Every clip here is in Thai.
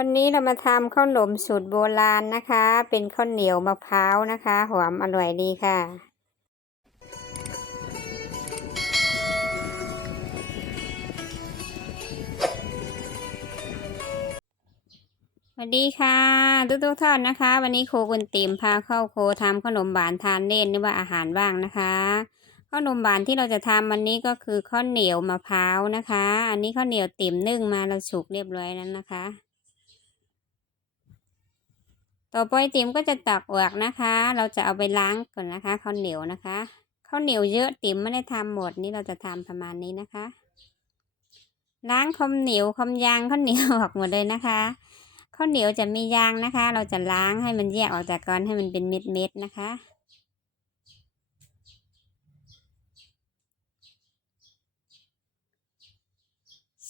วันนี้เรามาทำข้าวหนมสูตรโบราณนะคะ เป็นข้าวเหนียวมะพร้าวนะคะ หอมอร่อยดีค่ะ สวัสดีค่ะทุกทุกท่านนะคะ วันนี้โคกุนติมพาเข้าโคทำขนมหวานทานเล่นหรือว่าอาหารว่างนะคะขนมหวานที่เราจะทำวันนี้ก็คือข้าวเหนียวมะพร้าวนะคะ อันนี้ข้าวเหนียวติ่มนึ่งมาเราสุกเรียบร้อยแล้วนะคะ ต่อไปติมก็จะตักออกนะคะ เราจะเอาไปล้างก่อนนะคะข้าวเหนียวนะคะข้าวเหนียวเยอะติมไม่ได้ทำหมดนี่เราจะทำประมาณนี้นะคะ ล้างข้าวเหนียวข้าวยางข้าวเหนียวออกหมดเลยนะคะข้าวเหนียวจะมียางนะคะ เราจะล้างให้มันแยกออกจากกันให้มันเป็นเม็ดๆนะคะ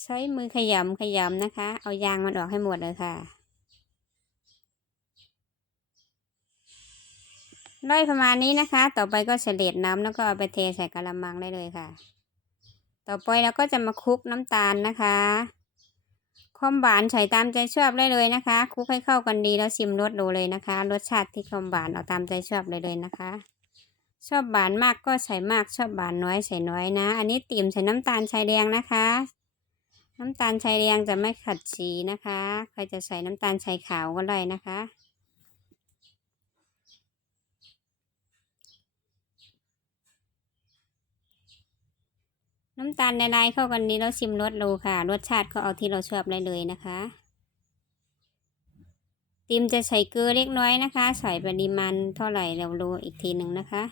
ใช้มือขยำขยำนะคะ เอายางมันออกให้หมดเลยค่ะ ได้ประมาณนี้นะคะ ต่อไปก็เฉลดน้ำแล้วก็เอาไปเทใส่กระมังได้เลยค่ะ ต่อไปเราก็จะมาคลุกน้ำตาลนะคะความหวานใส่ตามใจชอบได้เลยนะคะคลุกให้เข้ากันดีแล้วชิมรสดูเลยนะคะ รสชาติที่ความหวานเอาตามใจชอบเลยเลยนะคะ ชอบหวานมากก็ใส่มากชอบหวานน้อยใส่น้อยนะ อันนี้ติ่มใส่น้ำตาลชายแดงนะคะ น้ำตาลชายแดงจะไม่ขัดสีนะคะ ใครจะใส่น้ำตาลชายขาวก็ได้นะคะ น้ำตาลละลายเข้ากันนี้แล้วชิมรสดูค่ะ รสชาติก็เอาที่เราชอบได้เลยนะคะติมจะใส่เกลือเล็กน้อยนะคะ ใส่ปริมาณเท่าไหร่เราดูอีกทีหนึ่งนะคะ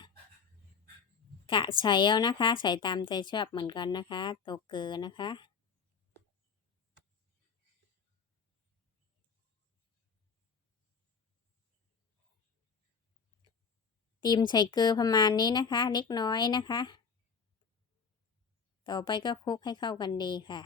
กะใส่เอานะคะ ใส่ตามใจชอบเหมือนกันนะคะตัวเกลือนะคะตีมใส่เกลือประมาณนี้นะคะ เล็กน้อยนะคะ ต่อไปก็คลุกให้เข้ากันดีค่ะ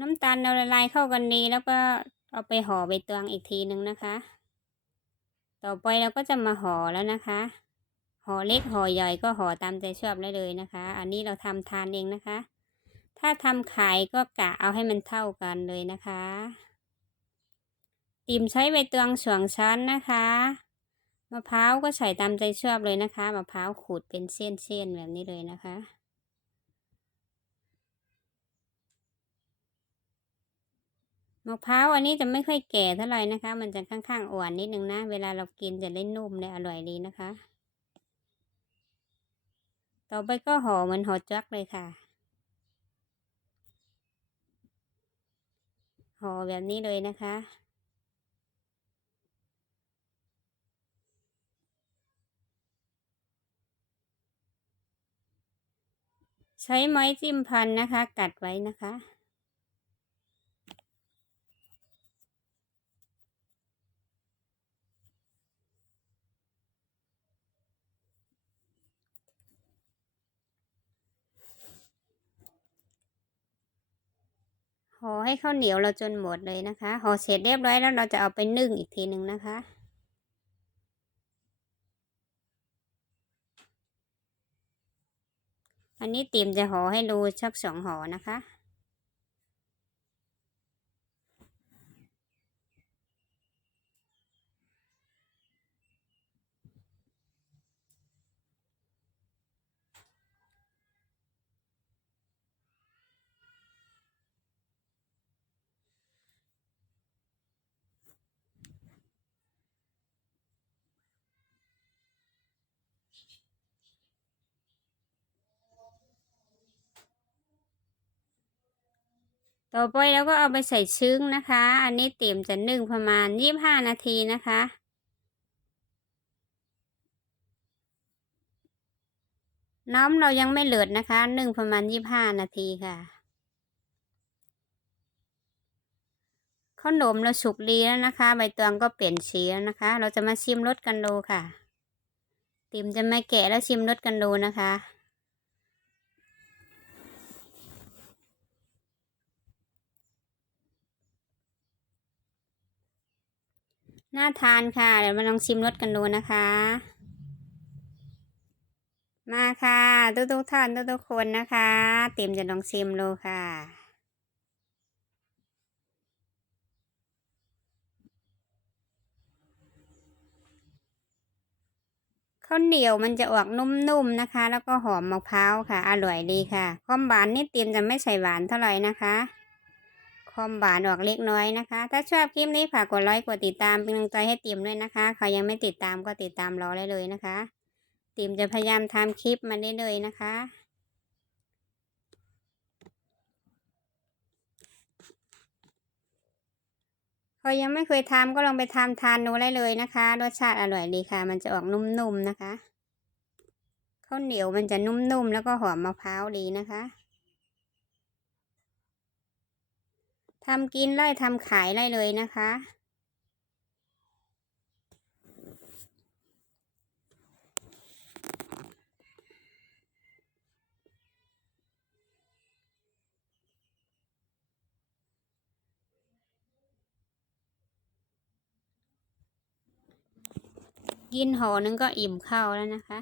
น้ำตาลเราละลายเข้ากันดีแล้วก็เอาไปห่อใบตองอีกทีหนึ่งนะคะ ต่อไปเราก็จะมาห่อแล้วนะคะ ห่อเล็กห่อใหญ่ก็ห่อตามใจชอบได้เลยนะคะ อันนี้เราทำทานเองนะคะ ถ้าทำขายก็กะเอาให้มันเท่ากันเลยนะคะ ติ่มใช้ใบตองสองชั้นนะคะมะพร้าวก็ใส่ตามใจชอบเลยนะคะมะพร้าวขูดเป็นเส้นๆแบบนี้เลยนะคะมะพร้าวอันนี้จะไม่ค่อยแก่เท่าไหร่นะคะ มันจะค่อนข้างอ่อนนิดนึงนะ เวลาเรากินจะได้นุ่มได้อร่อยดีนะคะ ต่อไปก็ห่อเหมือนห่อจักเลยค่ะ ห่อแบบนี้เลยนะคะใช้ไม้จิ้มพันนะคะ กัดไว้นะคะ ห่อให้ข้าวเหนียวเราจนหมดเลยนะคะห่อเสร็จเรียบร้อยแล้วเราจะเอาไปนึ่งอีกทีหนึ่งนะคะ อันนี้ติ่มจะห่อให้รูชักสองห่อนะคะ ต่อไปเราก็เอาไปใส่ซึ้งนะคะ อันนี้เตรียมจะนึ่งประมาณยี่บห้านาทีนะคะ น้ำเรายังไม่เหลือดนะคะนึ่งประมาณยี่บห้านาทีค่ะขนมเราสุกดีแล้วนะคะ ใบตองก็เปลี่ยนสีแล้วนะคะ เราจะมาชิมรสกันดูค่ะ ติมจะมาแกะแล้วชิมรสกันดูนะคะ น่าทานค่ะ เดี๋ยวมาลองชิมรสกันดูนะคะ มาค่ะ ทุกทุกท่านทุกทุกคนนะคะ เต็มจะลองชิมดูค่ะ ข้าวเหนียวมันจะออกนุ่มๆนะคะ แล้วก็หอมมะพร้าวค่ะ อร่อยดีค่ะ ความหวานนี่เตรียมจะไม่ใส่หวานเท่าไหร่นะคะ ความหวานออกเล็กน้อยนะคะ ถ้าชอบคลิปนี้ฝากกดไลค์กดติดตามเป็นกำลังใจให้ติมด้วยนะคะใครยังไม่ติดตามก็ติดตามรอได้เลยนะคะ ติมจะพยายามทำคลิปมาได้เลยนะคะ ใครยังไม่เคยทำก็ลองไปทำทานดูได้เลยนะคะ รสชาติอร่อยดีค่ะ มันจะออกนุ่มๆนะคะข้าวเหนียวมันจะนุ่มๆแล้วก็หอมมะพร้าวดีนะคะ ทำกินไล่ทำขายได้เลยนะคะ กินห่อหนึงก็อิ่มข้าวแล้วนะคะ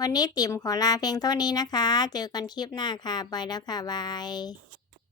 วันนี้ติ๋มขอลาเพียงเท่านี้นะคะ เจอกันคลิปหน้าค่ะ ไปแล้วค่ะบาย